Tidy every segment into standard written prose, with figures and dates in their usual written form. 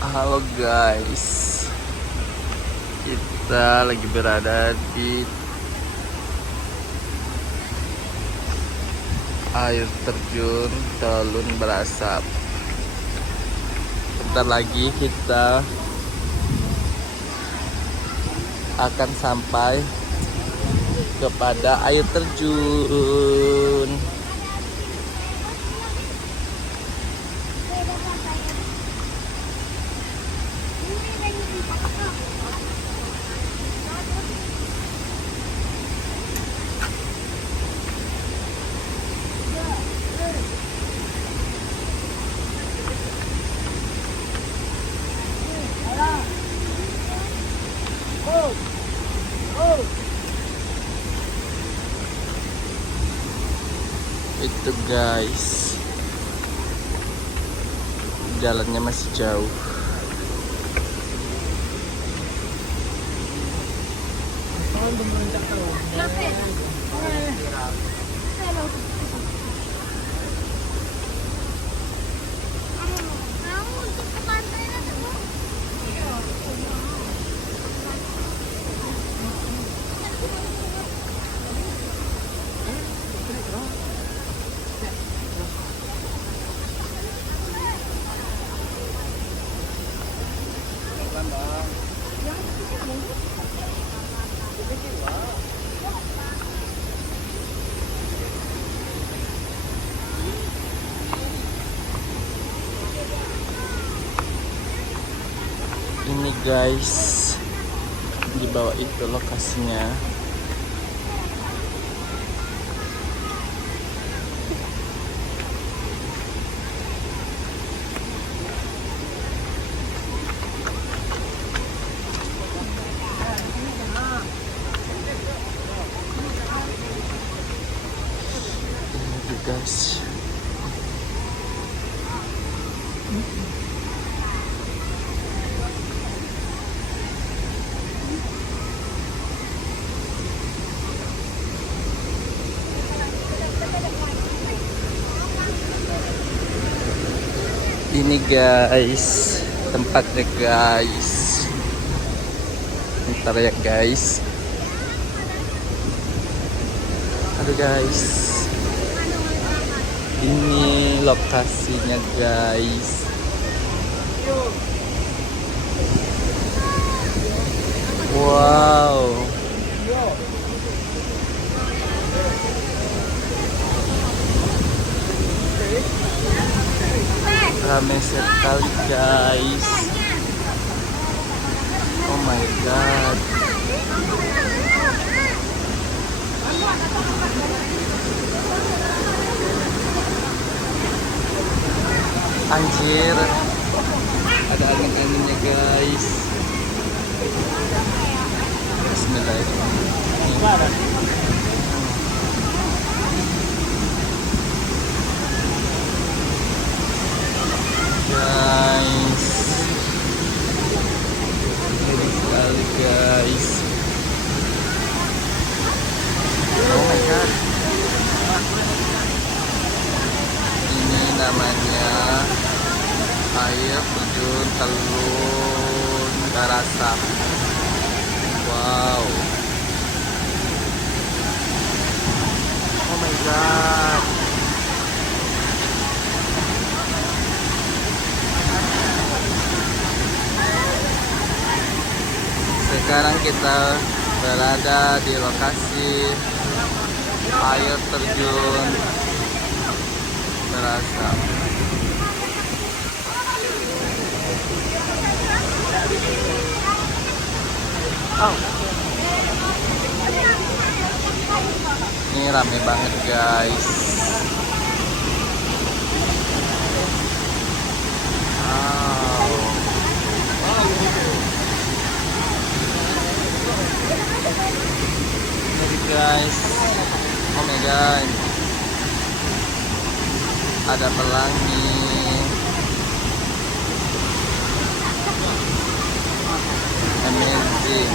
Halo guys, kita lagi berada di air terjun Telun Berasap. Bentar lagi kita akan sampai kepada air terjun. Itu guys, jalannya masih jauh. Ini guys, di bawah itu lokasinya. Ini guys. Ini guys, tempatnya guys. Ntar ya guys. Aduh guys, ini lokasinya guys. Wow, ramai sekali guys. Oh my god. Anjir, ada angin-anginnya guys. Bismillahirrahmanirrahim. Guys, ini sekali guys. Oh my god, ini namanya air terjun Telun Berasap. Wow, oh my god. Sekarang kita berada di lokasi air terjun Berasap. Oh. Ini rame banget guys. Wow. Ini guys, oh my god, ada pelangi. Amazing.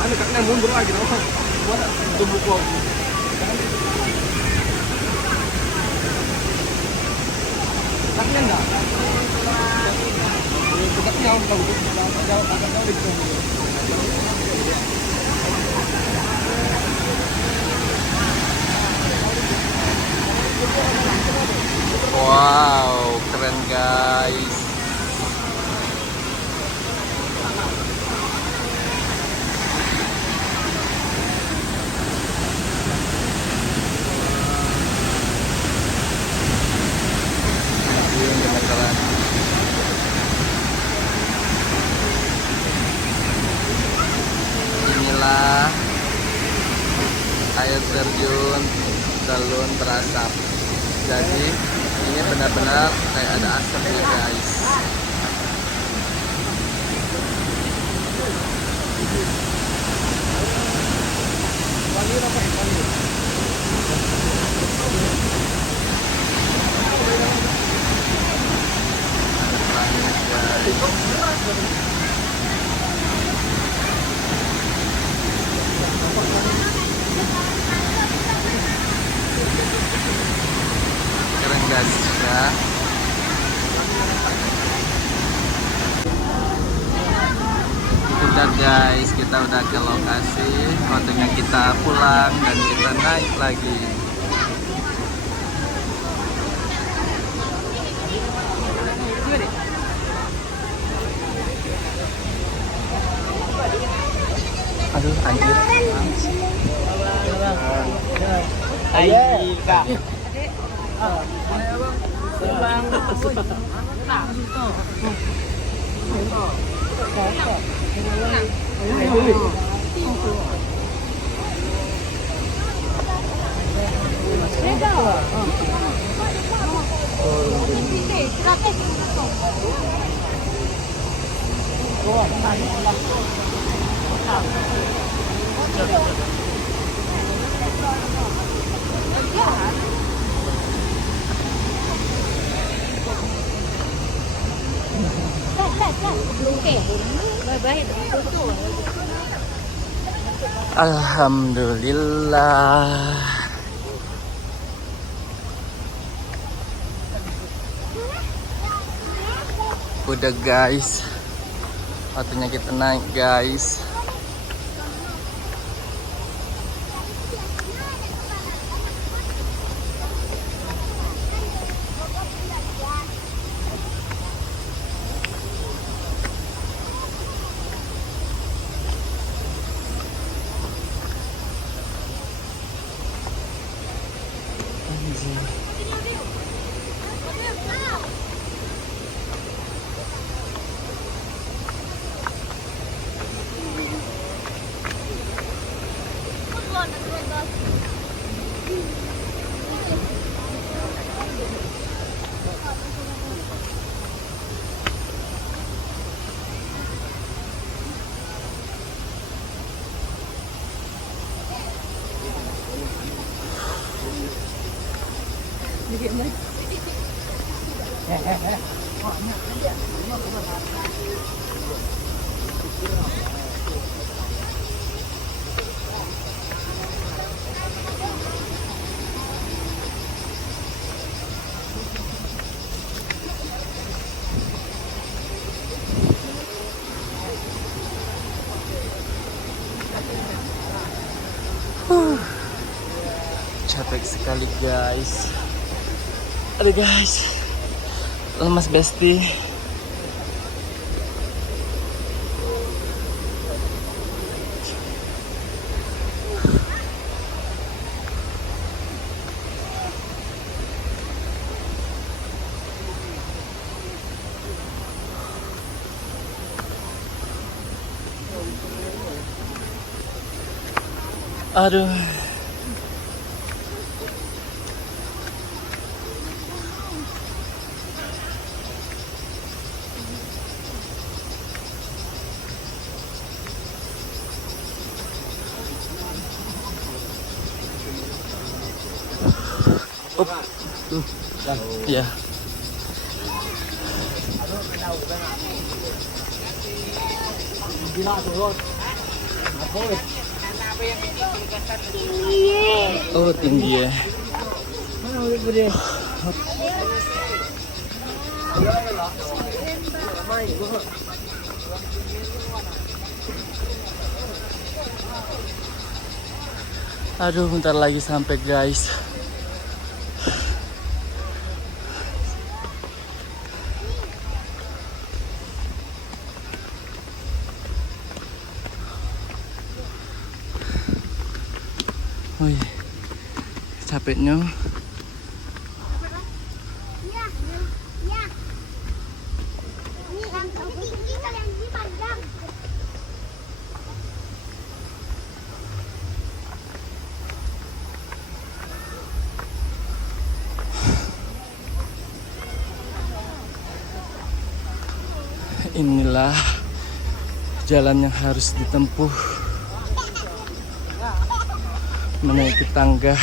Ano ka na mundur lagi no? Wow, keren guys. Inilah air terjun Telun berasap. Jadi ini benar-benar kayak ada asapnya guys. Keren guys ya. Udah guys, kita udah ke lokasi. Waktunya kita pulang dan kita naik lagi. Aduh anjir. Alhamdulillah. Udah guys, waktunya kita naik guys. Capek sekali guys. Aduh guys, lemas besti. Aduh. Ya. Oh, tinggi ya. Aduh, bentar lagi sampai guys. Wih, capeknya. Inilah jalan yang harus ditempuh menaiki tangga.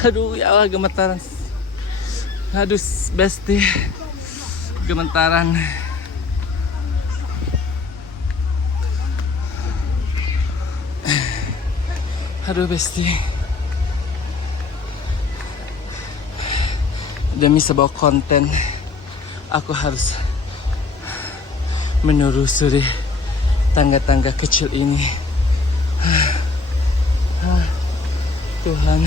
Aduh, ya Allah, gemetaran. Aduh, bestie, gemetaran. Aduh, bestie. Demi sebuah konten, aku harus menelusuri tangga-tangga kecil ini. Tuhan.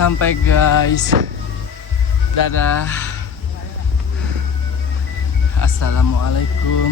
Sampai guys. Dadah. Assalamualaikum.